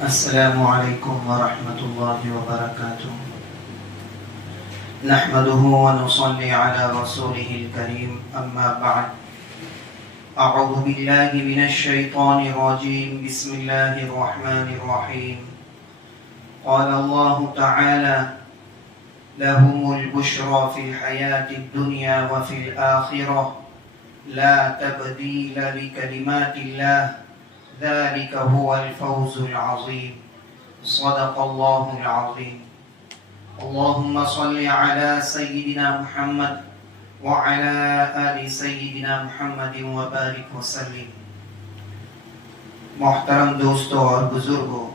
السلام عليكم ورحمة الله وبركاته. نحمده ونصلي على رسوله الكريم، أما بعد. أعوذ بالله من الشيطان الرجيم، بسم الله الرحمن الرحيم. قال الله تعالى: لهم البشرى في الحياة الدنيا وفي الآخرة لا تبديل لكلمات الله ذلك هو الفوز العظيم. صدق الله العظيم. اللهم صل على سيدنا محمد وعلى آل سيدنا محمد وبارك وسلم. محترم دوستوں اور بزرگوں،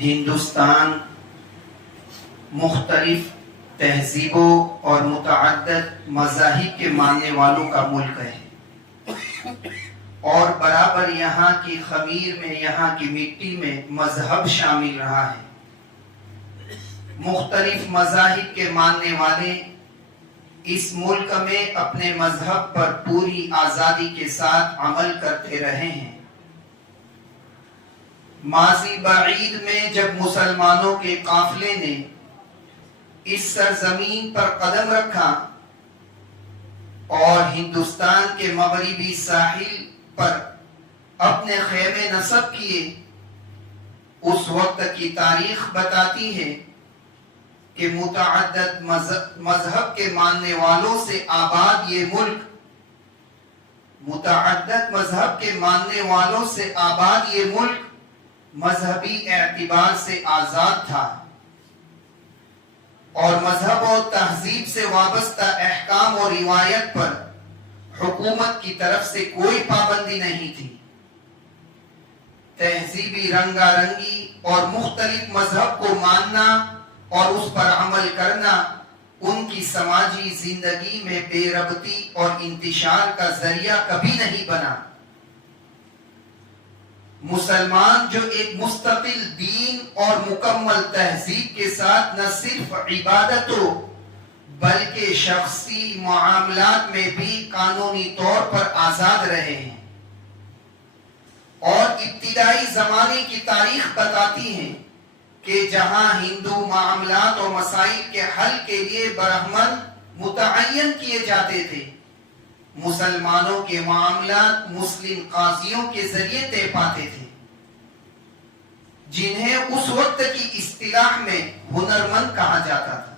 ہندوستان مختلف تہذیبوں اور متعدد مذاہب کے ماننے والوں کا ملک ہے، اور برابر یہاں کی خمیر میں، یہاں کی مٹی میں مذہب شامل رہا ہے۔ مختلف مذاہب کے ماننے والے اس ملک میں اپنے مذہب پر پوری آزادی کے ساتھ عمل کرتے رہے ہیں۔ ماضی بعید میں جب مسلمانوں کے قافلے نے اس سرزمین پر قدم رکھا اور ہندوستان کے مغربی ساحل پر اپنے خیمے نصب کیے، اس وقت کی تاریخ بتاتی ہے کہ متعدد مذہب کے ماننے والوں سے آباد یہ ملک، متعدد مذہب کے ماننے والوں سے آباد یہ ملک مذہبی اعتبار سے آزاد تھا، اور مذہب اور تہذیب سے وابستہ احکام اور روایت پر حکومت کی طرف سے کوئی پابندی نہیں تھی۔ تہذیبی رنگا رنگی اور مختلف مذہب کو ماننا اور اس پر عمل کرنا ان کی سماجی زندگی میں بے ربطی اور انتشار کا ذریعہ کبھی نہیں بنا۔ مسلمان جو ایک مستقل دین اور مکمل تہذیب کے ساتھ نہ صرف عبادتوں بلکہ شخصی معاملات میں بھی قانونی طور پر آزاد رہے ہیں، اور ابتدائی زمانے کی تاریخ بتاتی ہے کہ جہاں ہندو معاملات اور مسائل کے حل کے لیے برہمن متعین کیے جاتے تھے، مسلمانوں کے معاملات مسلم قاضیوں کے ذریعے طے پاتے تھے، جنہیں اس وقت کی اصطلاح میں ہنرمند کہا جاتا تھا۔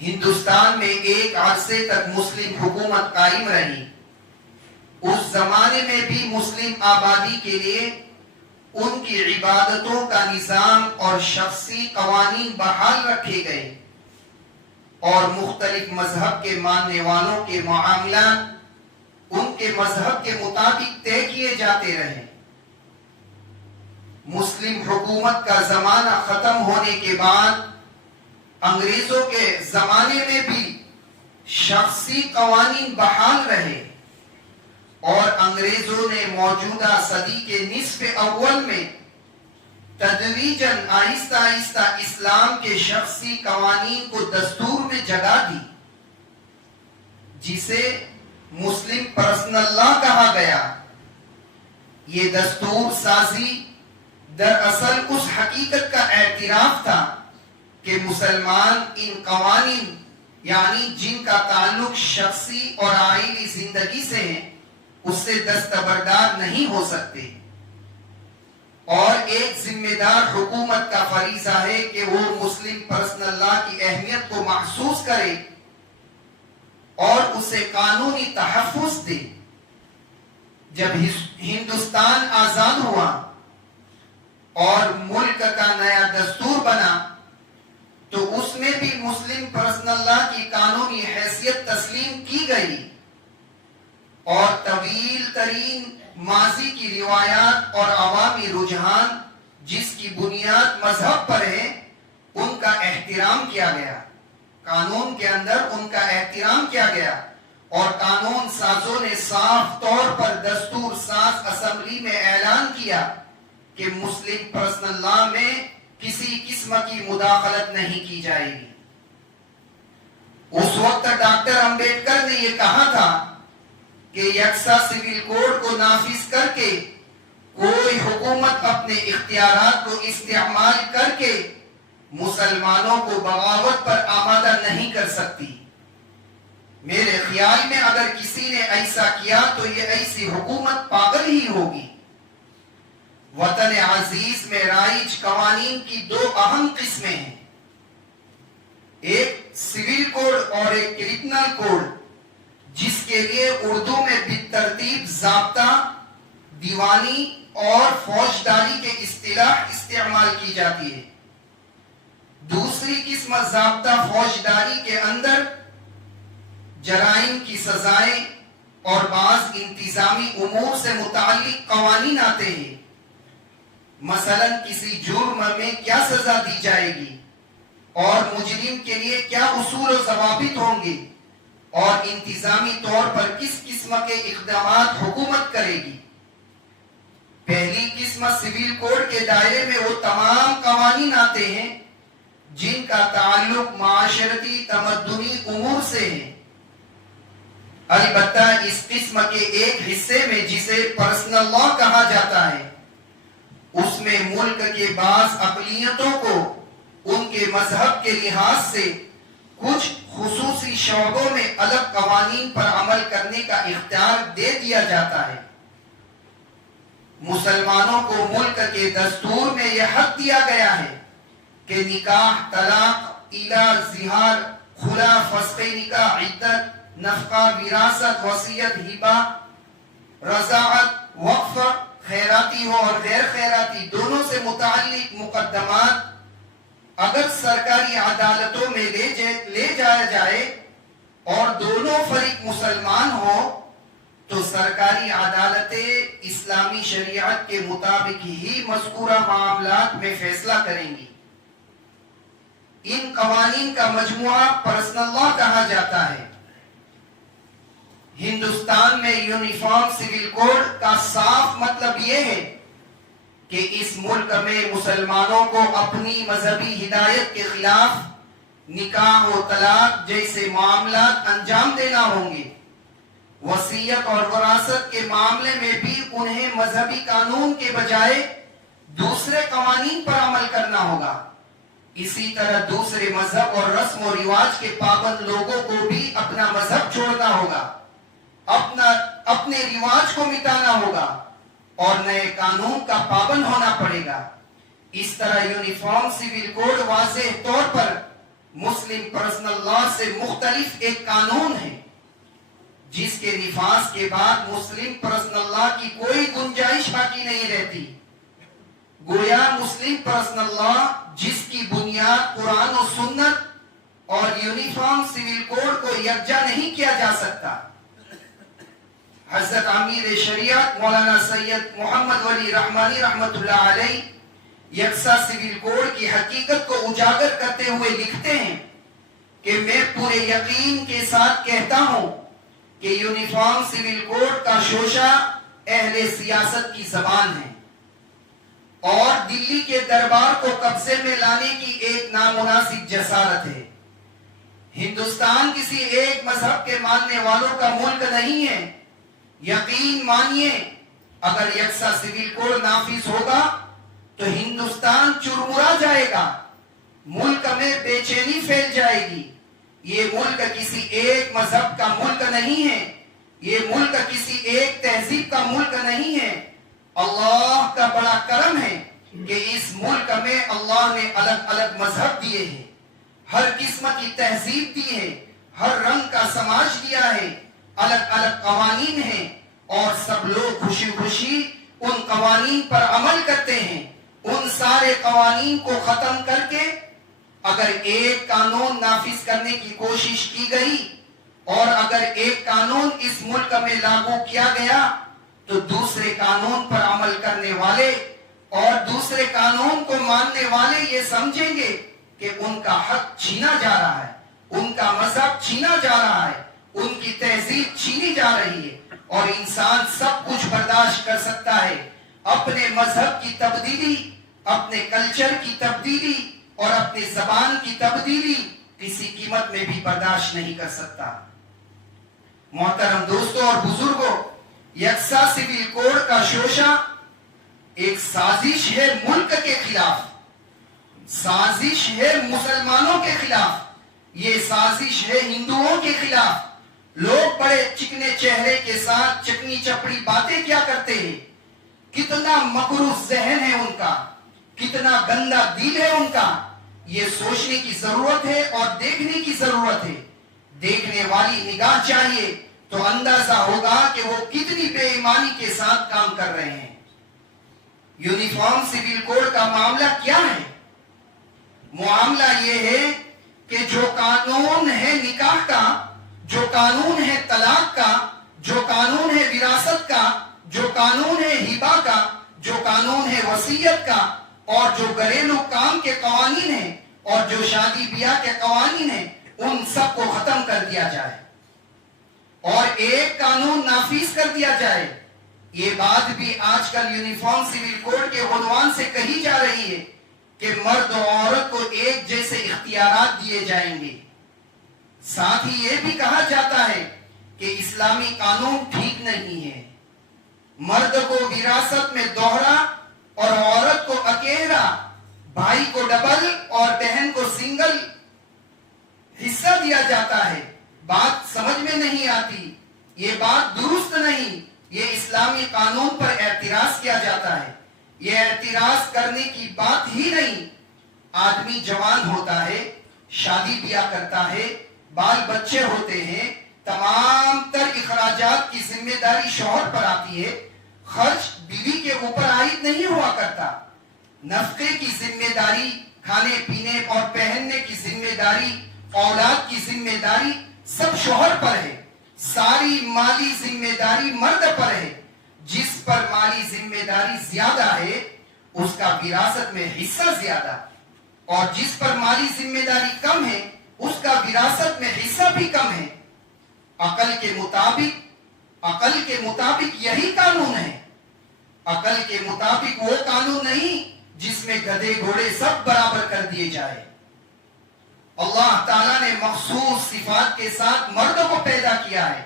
ہندوستان میں ایک عرصے تک مسلم حکومت قائم رہی۔ اس زمانے میں بھی مسلم آبادی کے لیے ان کی عبادتوں کا نظام اور شخصی قوانین بحال رکھے گئے، اور مختلف مذہب کے ماننے والوں کے معاملات ان کے مذہب کے مطابق طے کیے جاتے رہے۔ مسلم حکومت کا زمانہ ختم ہونے کے بعد انگریزوں کے زمانے میں بھی شخصی قوانین بحال رہے، اور انگریزوں نے موجودہ صدی کے نصف اول میں تدریجاً آہستہ آہستہ اسلام کے شخصی قوانین کو دستور میں جگہ دی، جسے مسلم پرسنل لا کہا گیا۔ یہ دستور سازی دراصل اس حقیقت کا اعتراف تھا کہ مسلمان ان قوانین، یعنی جن کا تعلق شخصی اور عائلی زندگی سے ہے، اس سے دستبردار نہیں ہو سکتے، اور ایک ذمہ دار حکومت کا فریضہ ہے کہ وہ مسلم پرسنل لا کی اہمیت کو محسوس کرے اور اسے قانونی تحفظ دے۔ جب ہندوستان آزاد ہوا اور ملک کا نیا دستور بنا، تو اس میں بھی مسلم پرسنل لا کی قانونی حیثیت تسلیم کی گئی، اور طویل ترین ماضی کی روایات اور عوامی رجحان جس کی بنیاد مذہب پر ہے، ان کا احترام کیا گیا۔ قانون کے اندر ان کا احترام کیا گیا، اور قانون سازوں نے صاف طور پر دستور ساز اسمبلی میں اعلان کیا کہ مسلم پرسنل لا میں کسی قسم کی مداخلت نہیں کی جائے گی۔ اس وقت ڈاکٹر امبیڈکر نے یہ کہا تھا کہ یکساں سول کوڈ کو نافذ کر کے کوئی کوئی حکومت اپنے اختیارات کو استعمال کر کے مسلمانوں کو بغاوت پر آمادہ نہیں کر سکتی۔ میرے خیال میں اگر کسی نے ایسا کیا تو یہ ایسی حکومت پاگل ہی ہوگی۔ وطن عزیز میں رائج قوانین کی دو اہم قسمیں ہیں، ایک سول کوڈ اور ایک کرمنل کوڈ، جس کے لیے اردو میں بالترتیب ضابطہ، دیوانی اور فوجداری کے اصطلاح استعمال کی جاتی ہے۔ دوسری قسم ضابطہ فوجداری کے اندر جرائم کی سزائیں اور بعض انتظامی امور سے متعلق قوانین آتے ہیں، مثلا کسی جرم میں کیا سزا دی جائے گی اور مجرم کے لیے کیا اصول و ضوابط ہوں گے اور انتظامی طور پر کس قسم کے اقدامات حکومت کرے گی۔ پہلی قسم سول کوڈ کے دائرے میں وہ تمام قوانین آتے ہیں جن کا تعلق معاشرتی تمدنی امور سے ہے۔ البتہ اس قسم کے ایک حصے میں جسے پرسنل لا کہا جاتا ہے، اس میں ملک کے بعض اقلیتوں کو ان کے مذہب کے لحاظ سے کچھ خصوصی شعبوں میں الگ قوانین پر عمل کرنے کا اختیار دے دیا جاتا ہے۔ مسلمانوں کو ملک کے دستور میں یہ حق دیا گیا ہے کہ نکاح، طلاق، ایلا، زہار، خلا، فسخ نکاح، عدت، نفقہ، وراثت، وصیت، ہبہ، رضاعت، وقف، خیراتی ہو اور غیر خیراتی دونوں سے متعلق مقدمات اگر سرکاری عدالتوں میں لے جایا جائے اور دونوں فریق مسلمان ہو تو سرکاری عدالتیں اسلامی شریعت کے مطابق ہی مذکورہ معاملات میں فیصلہ کریں گی۔ ان قوانین کا مجموعہ پرسنل لا کہا جاتا ہے۔ ہندوستان میں یونیفارم سول کوڈ کا صاف مطلب یہ ہے کہ اس ملک میں مسلمانوں کو اپنی مذہبی ہدایت کے خلاف نکاح و طلاق جیسے معاملات انجام دینا ہوں گے۔ وصیت اور وراثت کے معاملے میں بھی انہیں مذہبی قانون کے بجائے دوسرے قوانین پر عمل کرنا ہوگا۔ اسی طرح دوسرے مذہب اور رسم و رواج کے پابند لوگوں کو بھی اپنا مذہب چھوڑنا ہوگا، اپنے رواج کو مٹانا ہوگا اور نئے قانون کا پابند ہونا پڑے گا۔ اس طرح یونیفارم سول کوڈ واضح طور پر مسلم پرسنل لا سے مختلف ایک قانون ہے جس کے نفاذ کے بعد مسلم پرسنل لا کی کوئی گنجائش باقی نہیں رہتی۔ گویا مسلم پرسنل لا جس کی بنیاد قرآن و سنت اور یونیفارم سول کوڈ کو یکجا نہیں کیا جا سکتا۔ حضرت امیر شریعت مولانا سید محمد ولی رحمانی رحمت اللہ علیہ یکساں سول کوڈ کی حقیقت کو اجاگر کرتے ہوئے لکھتے ہیں کہ میں پورے یقین کے ساتھ کہتا ہوں کہ یونیفارم سول کوڈ کا شوشہ اہل سیاست کی زبان ہے اور دلی کے دربار کو قبضے میں لانے کی ایک نامناسب جسارت ہے۔ ہندوستان کسی ایک مذہب کے ماننے والوں کا ملک نہیں ہے۔ یقین مانیے اگر یکساں سول کوڈ نافذ ہوگا تو ہندوستان چرمرا جائے گا، ملک میں بے چینی پھیل جائے گی۔ یہ ملک کسی ایک مذہب کا ملک نہیں ہے، یہ ملک کسی ایک تہذیب کا ملک نہیں ہے۔ اللہ کا بڑا کرم ہے کہ اس ملک میں اللہ نے الگ الگ مذہب دیے ہیں، ہر قسم کی تہذیب دی ہے، ہر رنگ کا سماج دیا ہے، الگ الگ قوانین ہیں اور سب لوگ خوشی خوشی ان قوانین پر عمل کرتے ہیں۔ ان سارے قوانین کو ختم کر کے اگر ایک قانون نافذ کرنے کی کوشش کی گئی اور اگر ایک قانون اس ملک میں لاگو کیا گیا تو دوسرے قانون پر عمل کرنے والے اور دوسرے قانون کو ماننے والے یہ سمجھیں گے کہ ان کا حق چھینا جا رہا ہے، ان کا مذہب چھینا جا رہا ہے، ان کی تہذیب چھینی جا رہی ہے۔ اور انسان سب کچھ برداشت کر سکتا ہے، اپنے مذہب کی تبدیلی، اپنے کلچر کی تبدیلی اور اپنی زبان کی تبدیلی کسی قیمت میں بھی برداشت نہیں کر سکتا۔ محترم دوستوں اور بزرگوں، یکساں سول کوڈ کا شوشہ ایک سازش ہے ملک کے خلاف، سازش ہے مسلمانوں کے خلاف، یہ سازش ہے ہندوؤں کے خلاف۔ لوگ بڑے چکنے چہرے کے ساتھ چکنی چپڑی باتیں کیا کرتے ہیں، کتنا مکروہ ذہن ہے ان کا، کتنا گندا دل ہے ان کا، یہ سوچنے کی ضرورت ہے اور دیکھنے کی ضرورت ہے۔ دیکھنے والی نگاہ چاہیے تو اندازہ ہوگا کہ وہ کتنی بے ایمانی کے ساتھ کام کر رہے ہیں۔ یونیفارم سول کوڈ کا معاملہ کیا ہے؟ معاملہ یہ ہے کہ جو قانون ہے نکاح کا، جو قانون ہے طلاق کا، جو قانون ہے وراثت کا، جو قانون ہے ہبہ کا، جو قانون ہے وصیت کا، اور جو گھریلو کام کے قوانین ہیں اور جو شادی بیاہ کے قوانین ہیں، ان سب کو ختم کر دیا جائے اور ایک قانون نافذ کر دیا جائے۔ یہ بات بھی آج کل یونیفارم سول کوڈ کے عنوان سے کہی جا رہی ہے کہ مرد و عورت کو ایک جیسے اختیارات دیے جائیں گے۔ ساتھ ہی یہ بھی کہا جاتا ہے کہ اسلامی قانون ٹھیک نہیں ہے، مرد کو وراثت میں دوہرا اور عورت کو اکیلا، بھائی کو ڈبل اور بہن کو سنگل حصہ دیا جاتا ہے۔ بات سمجھ میں نہیں آتی، یہ بات درست نہیں۔ یہ اسلامی قانون پر اعتراض کیا جاتا ہے، یہ اعتراض کرنے کی بات ہی نہیں۔ آدمی جوان ہوتا ہے، شادی بیاہ کرتا ہے، بال بچے ہوتے ہیں، تمام تر اخراجات کی ذمہ داری شوہر پر آتی ہے، خرچ بیوی کے اوپر عائد نہیں ہوا کرتا۔ نفقے کی ذمہ داری، کھانے پینے اور پہننے کی ذمہ داری، اولاد کی ذمہ داری سب شوہر پر ہے۔ ساری مالی ذمہ داری مرد پر ہے۔ جس پر مالی ذمہ داری زیادہ ہے اس کا وراثت میں حصہ زیادہ، اور جس پر مالی ذمہ داری کم ہے اس کا وراثت میں حصہ بھی کم ہے۔ عقل کے مطابق یہی قانون ہے۔ عقل کے مطابق وہ قانون نہیں جس میں گدھے گھوڑے سب برابر کر دیے جائے۔ اللہ تعالیٰ نے مخصوص صفات کے ساتھ مرد کو پیدا کیا ہے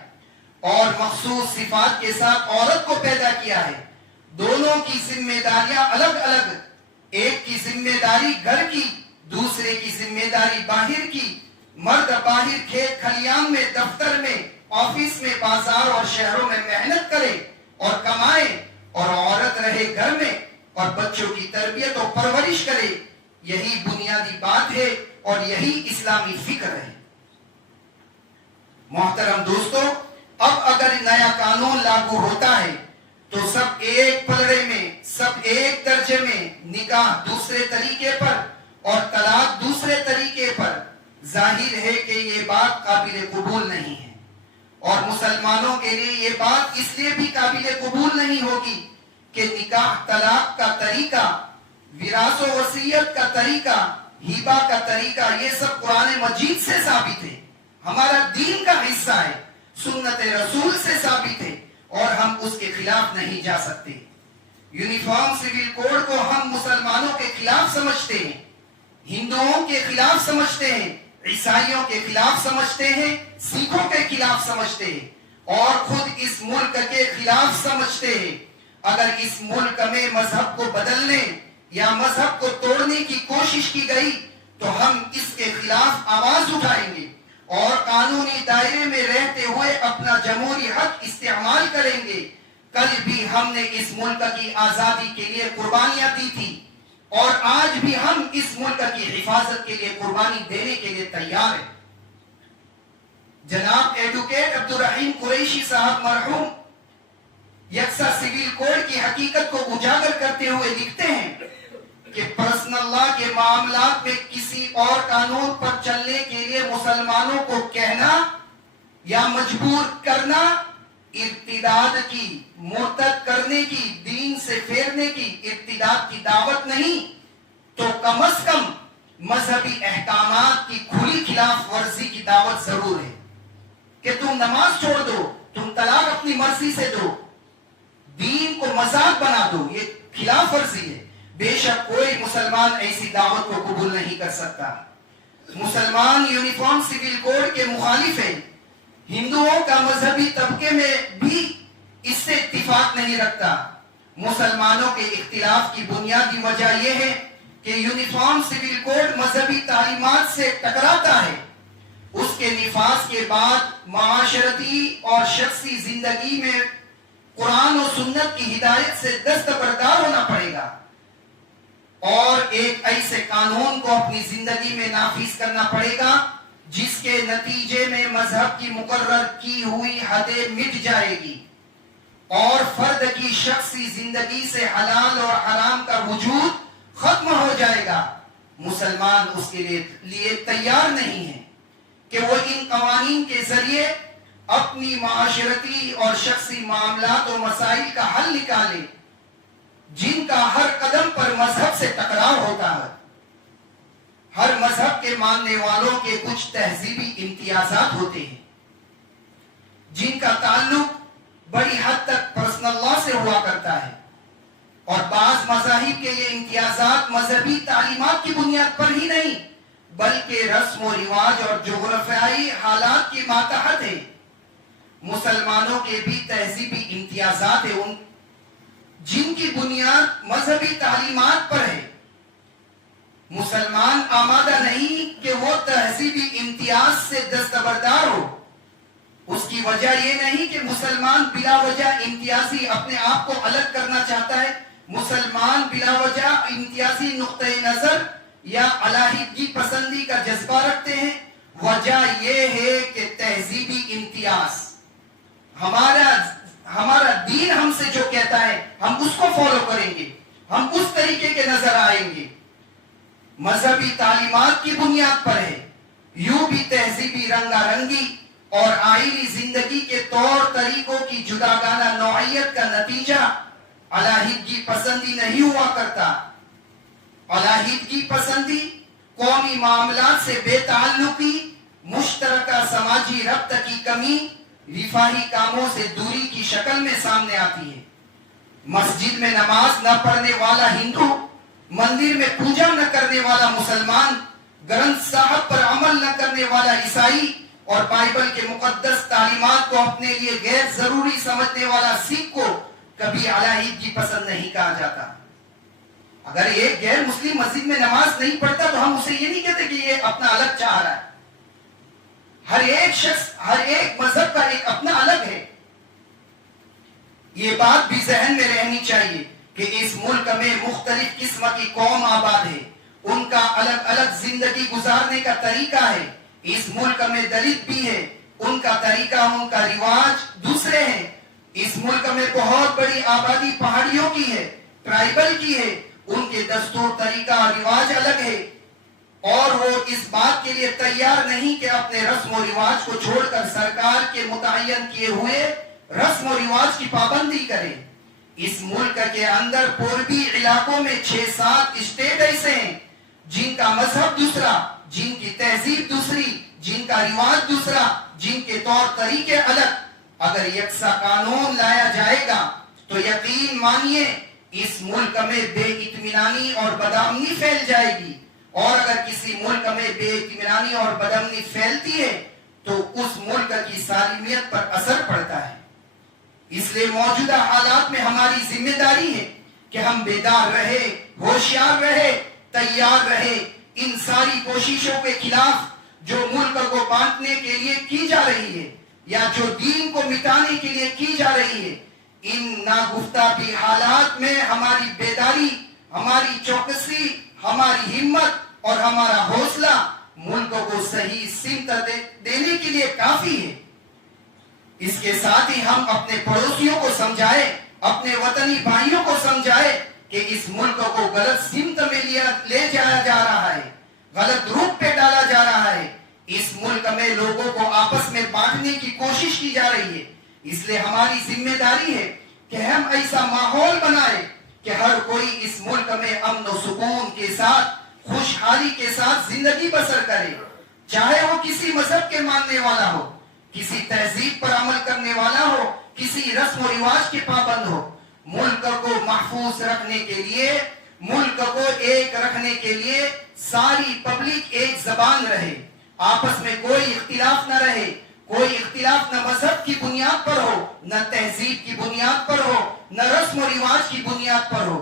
اور مخصوص صفات کے ساتھ عورت کو پیدا کیا ہے۔ دونوں کی ذمہ داریاں الگ الگ، ایک کی ذمہ داری گھر کی، دوسرے کی ذمہ داری باہر کی۔ مرد باہر کھیت کھلیان میں، دفتر میں، آفس میں، بازار اور شہروں میں محنت کرے اور کمائے، اور عورت رہے گھر میں اور بچوں کی تربیت و پرورش کرے۔ یہی بنیادی بات ہے اور یہی اسلامی فکر ہے۔ محترم دوستو، اب اگر نیا قانون لاگو ہوتا ہے تو سب ایک پلڑے میں، سب ایک درجے میں، نکاح دوسرے طریقے پر اور طلاق دوسرے طریقے پر، ظاہر ہے کہ یہ بات قابل قبول نہیں ہے۔ اور مسلمانوں کے لیے یہ بات اس لیے بھی قابل قبول نہیں ہوگی کہ نکاح طلاق کا طریقہ، وراثت و وصیت کا طریقہ، ہبہ کا طریقہ، یہ سب قرآن مجید سے ثابت ہے، ہمارا دین کا حصہ ہے، سنت رسول سے ثابت ہے، اور ہم اس کے خلاف نہیں جا سکتے۔ یونیفارم سول کوڈ کو ہم مسلمانوں کے خلاف سمجھتے ہیں، ہندوؤں کے خلاف سمجھتے ہیں، عیسائیوں کے خلاف سمجھتے ہیں، سکھوں کے خلاف سمجھتے ہیں، اور خود اس ملک کے خلاف سمجھتے ہیں۔ اگر اس ملک میں مذہب کو بدلنے یا مذہب کو توڑنے کی کوشش کی گئی تو ہم اس کے خلاف آواز اٹھائیں گے اور قانونی دائرے میں رہتے ہوئے اپنا جمہوری حق استعمال کریں گے۔ کل بھی ہم نے اس ملک کی آزادی کے لیے قربانیاں دی تھی اور آج بھی ہم اس ملک کی حفاظت کے لیے قربانی دینے کے لیے تیار ہیں۔ جناب ایڈوکیٹ عبدالرحیم قریشی صاحب مرحوم یکساں سول کوڈ کی حقیقت کو اجاگر کرتے ہوئے لکھتے ہیں کہ پرسنل لا کے معاملات میں کسی اور قانون پر چلنے کے لیے مسلمانوں کو کہنا یا مجبور کرنا ارتداد کی، مرتد کرنے کی، دین سے پھیرنے کی، ارتداد کی دعوت نہیں تو کم از کم مذہبی احکامات کی کھلی خلاف ورزی کی دعوت ضرور ہے۔ کہ تم نماز چھوڑ دو، تم طلاق اپنی مرضی سے دو، دین کو مذاق بنا دو، یہ خلاف ورزی ہے۔ بے شک کوئی مسلمان ایسی دعوت کو قبول نہیں کر سکتا۔ مسلمان یونیفارم سول کوڈ کے مخالف ہیں، ہندوؤں کا مذہبی طبقے میں بھی اس سے اتفاق نہیں رکھتا، مسلمانوں کے اختلاف کی بنیادی وجہ یہ ہے کہ یونیفارم سول کوڈ مذہبی تعلیمات سے ٹکراتا ہے. اس کے نفاذ کے بعد معاشرتی اور شخصی زندگی میں قرآن و سنت کی ہدایت سے دستبردار ہونا پڑے گا اور ایک ایسے قانون کو اپنی زندگی میں نافذ کرنا پڑے گا جس کے نتیجے میں مذہب کی مقرر کی ہوئی حدیں مٹ جائے گی اور فرد کی شخصی زندگی سے حلال اور حرام کا وجود ختم ہو جائے گا. مسلمان اس کے لیے تیار نہیں ہے کہ وہ ان قوانین کے ذریعے اپنی معاشرتی اور شخصی معاملات و مسائل کا حل نکالے جن کا ہر قدم پر مذہب سے ٹکراؤ ہوتا ہے. ہر مذہب کے ماننے والوں کے کچھ تہذیبی امتیازات ہوتے ہیں جن کا تعلق بڑی حد تک پرسنل لا سے ہوا کرتا ہے اور بعض مذاہب کے یہ امتیازات مذہبی تعلیمات کی بنیاد پر ہی نہیں بلکہ رسم و رواج اور جغرافیائی حالات کے ماتحت ہے. مسلمانوں کے بھی تہذیبی امتیازات ہیں جن کی بنیاد مذہبی تعلیمات پر ہے. مسلمان آمادہ نہیں کہ وہ تہذیبی امتیاز سے دستبردار ہو. اس کی وجہ یہ نہیں کہ مسلمان بلا وجہ امتیازی اپنے آپ کو الگ کرنا چاہتا ہے. مسلمان بلا وجہ امتیازی نقطۂ نظر یا علیحدگی پسندی کا جذبہ رکھتے ہیں. وجہ یہ ہے کہ تہذیبی امتیاز ہمارا دین ہم سے جو کہتا ہے ہم اس کو فالو کریں گے, ہم اس طریقے کے نظر آئیں گے. مذہبی تعلیمات کی بنیاد پر ہے. یوں بھی تہذیبی رنگا رنگی اور آئینی زندگی کے طور طریقوں کی جداگانہ نوعیت کا نتیجہ علیحدگی پسندی نہیں ہوا کرتا. علیحدگی پسندی قومی معاملات سے بے تعلقی, مشترکہ سماجی ربط کی کمی, رفاہی کاموں سے دوری کی شکل میں سامنے آتی ہے. مسجد میں نماز نہ پڑھنے والا ہندو, مندر میں پوجا نہ کرنے والا مسلمان, گرنتھ صاحب پر عمل نہ کرنے والا عیسائی اور بائبل کے مقدس تعلیمات کو اپنے لیے غیر ضروری سمجھنے والا سکھ کو کبھی علیحدگی پسند نہیں کہا جاتا. اگر ایک غیر مسلم مسجد میں نماز نہیں پڑھتا تو ہم اسے یہ نہیں کہتے کہ یہ اپنا الگ چاہ رہا ہے. ہر ایک شخص, ہر ایک مذہب کا ایک اپنا الگ ہے. یہ بات بھی ذہن میں رہنی چاہیے کہ اس ملک میں مختلف قسم کی قوم آباد ہے. ان کا الگ الگ زندگی گزارنے کا طریقہ ہے. اس ملک میں دلت بھی ہے, ان کا طریقہ, ان کا رواج دوسرے ہیں. اس ملک میں بہت بڑی آبادی پہاڑیوں کی ہے, ٹرائبل کی ہے. ان کے دستور, طریقہ اور رواج الگ ہے اور وہ اس بات کے لیے تیار نہیں کہ اپنے رسم و رواج کو چھوڑ کر سرکار کے متعین کیے ہوئے رسم و رواج کی پابندی کرے. اس ملک کے اندر پوربی علاقوں میں 6-7 اسٹیٹ ایسے ہیں جن کا مذہب دوسرا, جن کی تہذیب دوسری, جن کا رواج دوسرا, جن کے طور طریقے الگ. اگر یکساں قانون لایا جائے گا تو یقین مانیے اس ملک میں بے اطمینانی اور بدامنی پھیل جائے گی, اور اگر کسی ملک میں بے اطمینانی اور بدامنی پھیلتی ہے تو اس ملک کی سالمیت پر اثر پڑتا ہے. اس لیے موجودہ حالات میں ہماری ذمہ داری ہے کہ ہم بیدار رہے, ہوشیار رہے, تیار رہے ان ساری کوششوں کے خلاف جو ملک کو بانٹنے کے لیے کی جا رہی ہے یا جو دین کو مٹانے کے لیے کی جا رہی ہے. ان ناگفتہ بھی حالات میں ہماری بیداری, ہماری چوکسی, ہماری ہمت اور ہمارا حوصلہ ملک کو صحیح سمت دینے کے لیے کافی ہے. اس کے ساتھ ہی ہم اپنے پڑوسیوں کو سمجھائے, اپنے وطنی بھائیوں کو سمجھائے کہ اس ملک کو غلط سمت میں لے جایا جا رہا ہے, غلط روپ پہ ڈالا جا رہا ہے. اس ملک میں لوگوں کو آپس میں بانٹنے کی کوشش کی جا رہی ہے. اس لیے ہماری ذمہ داری ہے کہ ہم ایسا ماحول بنائے کہ ہر کوئی اس ملک میں امن و سکون کے ساتھ, خوشحالی کے ساتھ زندگی بسر کرے, چاہے وہ کسی مذہب کے ماننے والا ہو, کسی تہذیب پر عمل کرنے والا ہو, کسی رسم و رواج کے پابند ہو. ملک کو محفوظ رکھنے کے لیے, ملک کو ایک رکھنے کے لیے ساری پبلک ایک زبان رہے, آپس میں کوئی اختلاف نہ رہے, کوئی اختلاف نہ مذہب کی بنیاد پر ہو، نہ تہذیب کی بنیاد پر ہو، نہ رسم و رواج کی بنیاد پر ہو.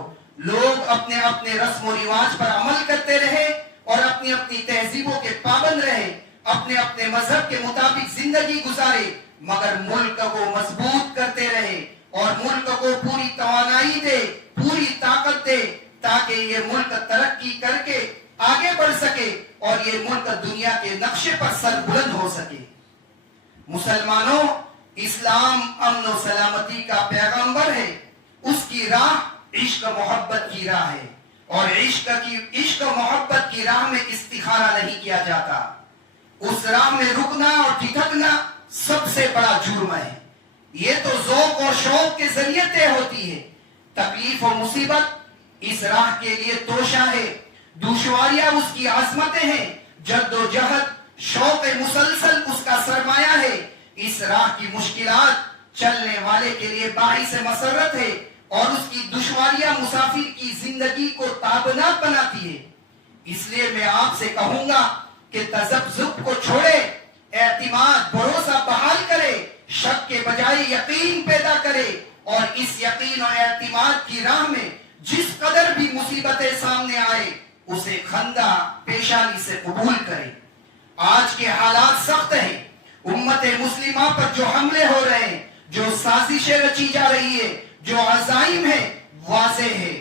لوگ اپنے اپنے رسم و رواج پر عمل کرتے رہے اور اپنی اپنی تہذیبوں کے پابند رہے، اپنے اپنے مذہب کے مطابق زندگی گزارے، مگر ملک کو مضبوط کرتے رہے اور ملک کو پوری توانائی دے، پوری طاقت دے، تاکہ یہ ملک ترقی کر کے آگے بڑھ سکے اور یہ ملک دنیا کے نقشے پر سر بلند ہو سکے. مسلمانوں، اسلام امن و سلامتی کا پیغمبر ہے. اس کی راہ عشق محبت کی راہ ہے، اور عشق محبت کی راہ میں استخارہ نہیں کیا جاتا. اس راہ میں رکنا اور ٹھٹکنا سب سے بڑا جرم ہے. یہ تو ذوق اور شوق کے ذریعے طے ہوتی ہے. تکلیف و مصیبت اس راہ کے لیے توشہ ہے، دشواریاں اس کی عظمتیں ہیں، جد و جہد شوق مسلسل اس کا سرمایہ ہے. اس راہ کی مشکلات چلنے والے کے لیے باعث مسرت ہے، اور اس کی دشواریاں مسافر کی زندگی کو تابناک بناتی ہے. اس لیے میں آپ سے کہوں گا کہ تذبذب کو چھوڑے، اعتماد بھروسہ بحال کرے، شک کے بجائے یقین پیدا کرے، اور اس یقین اور اعتماد کی راہ میں جس قدر بھی مصیبتیں سامنے آئے اسے خندہ پیشانی سے قبول کرے. آج کے حالات سخت ہیں. امت مسلمہ پر جو حملے ہو رہے ہیں، جو سازشیں رچی جا رہی ہے، جو عزائم ہے، واضح ہے.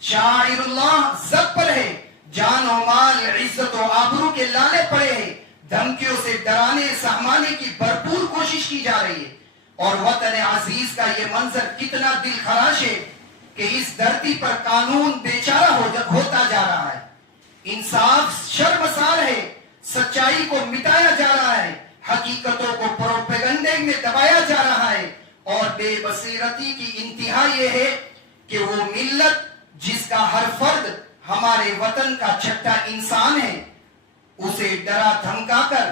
شاعر اللہ زد پر ہے، جان و مال عزت و آبرو کے لالے پڑے ہیں. دھمکیوں سے ڈرانے سہمانے کی بھرپور کوشش کی جا رہی ہے. اور وطن عزیز کا یہ منظر کتنا دل خراش ہے کہ اس دھرتی پر قانون بیچارہ ہوتا جا رہا ہے، انصاف شرمسار ہے، سچائی کو مٹایا جا رہا ہے، حقیقتوں کو پروپیگنڈے میں دبایا جا رہا ہے. اور بے بصیرتی کی انتہا یہ ہے کہ وہ ملت جس کا ہر فرد ہمارے وطن کا چھٹا انسان ہے، اسے ڈرا دھمکا کر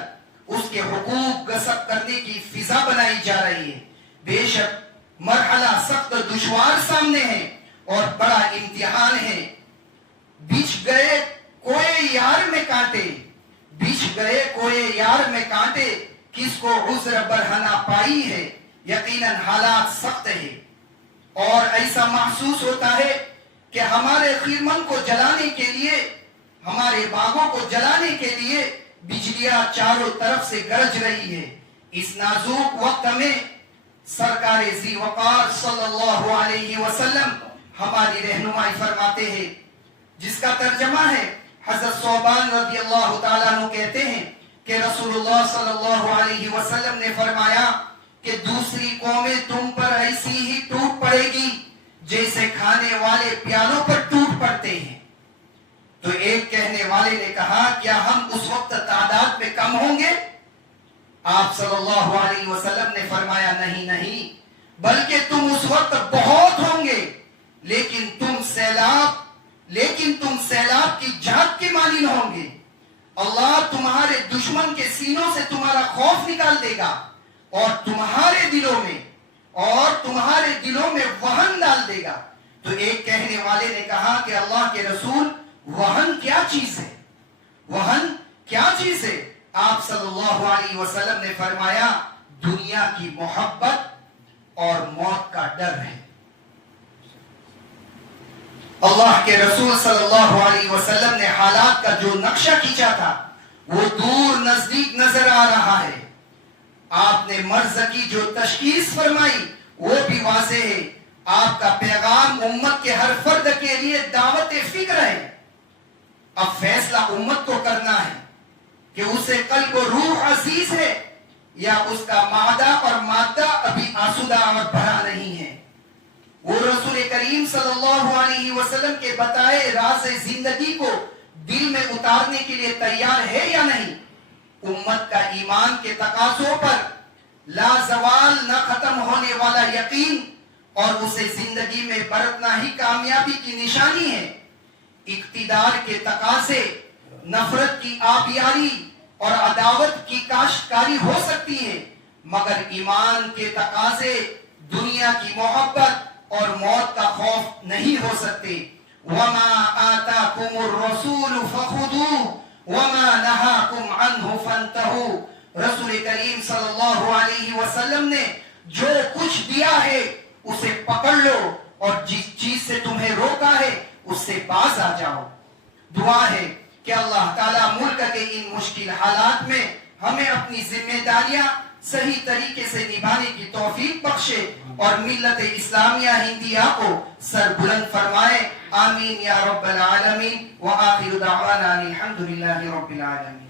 اس کے حقوق غصب کرنے کی فضا بنائی جا رہی ہے. بے شک مرحلہ سخت دشوار سامنے ہے اور بڑا امتحان ہے. بچھ گئے کوئے یار میں کانٹے، بچھ گئے کوئے یار میں کانٹے، کس کو عذر برہنہ پائی ہے. یقیناً حالات سخت ہے، اور ایسا محسوس ہوتا ہے کہ ہمارے خیمن کو جلانے کے لیے، ہمارے باغوں کو جلانے کے لیے بجلیاں چاروں طرف سے گرج رہی ہے. اس نازک وقت میں سرکار ذی وقار صلی اللہ علیہ وسلم ہماری رہنمائی فرماتے ہیں، جس کا ترجمہ ہے حضرت ثوبان رضی اللہ تعالیٰ عنہ کہتے ہیں کہ رسول اللہ صلی اللہ علیہ وسلم نے فرمایا کہ دوسری قومیں تم پر ایسی ہی ٹوٹ پڑے گی جیسے کھانے والے پیالوں پر ٹوٹ پڑتے ہیں. تو ایک کہنے والے نے کہا کیا ہم اس وقت تعداد میں کم ہوں گے؟ آپ صلی اللہ علیہ وسلم نے فرمایا نہیں، بلکہ تم اس وقت بہت ہوں گے، لیکن تم سیلاب کی جھاگ کے مانند ہوں گے. اللہ تمہارے دشمن کے سینوں سے تمہارا خوف نکال دے گا اور تمہارے دلوں میں وہن ڈال دے گا. تو ایک کہنے والے نے کہا کہ اللہ کے رسول، وہن کیا چیز ہے؟ وہن کیا چیز ہے؟ آپ صلی اللہ علیہ وسلم نے فرمایا دنیا کی محبت اور موت کا ڈر ہے. اللہ کے رسول صلی اللہ علیہ وسلم نے حالات کا جو نقشہ کھینچا تھا وہ دور نزدیک نظر آ رہا ہے. آپ نے مرض کی جو تشخیص فرمائی وہ بھی واضح ہے. آپ کا پیغام امت کے ہر فرد کے لیے دعوت فکر ہے. اب فیصلہ امت کو کرنا ہے کہ اسے قلب و روح عزیز ہے یا اس کا معدہ اور مادہ ابھی آسودہ اور بھرا نہیں ہے. وہ رسول کریم صلی اللہ علیہ وسلم کے بتائے راز زندگی کو دل میں اتارنے کے لیے تیار ہے یا نہیں. امت کا ایمان کے تقاضوں پر لا زوال نہ ختم ہونے والا یقین اور اسے زندگی میں برتنا ہی کامیابی کی نشانی ہے. اقتدار کے تقاضے نفرت کی آبیاری اور عداوت کی کاشتکاری ہو سکتی ہے، مگر ایمان کے تقاضے دنیا کی محبت اور موت کا خوف نہیں ہو سکتے. وَمَا آتَاكُمُ الرَّسُولُ فَخُذُوهُ وَمَا نَهَاكُمْ عَنْهُ فَانْتَهُوا رسول کریم صلی اللہ علیہ وسلم نے جو کچھ دیا ہے اسے پکڑ لو اور جس چیز سے تمہیں روکا ہے اس سے باز آ جاؤ. دعا ہے کہ اللہ تعالیٰ ملک کے ان مشکل حالات میں ہمیں اپنی ذمہ داریاں صحیح طریقے سے نبھانے کی توفیق بخشے اور ملت اسلامیہ ہندیہ کو سر بلند فرمائے. آمین یا رب العالمین. وآخر دعوانا الحمدللہ رب العالمین.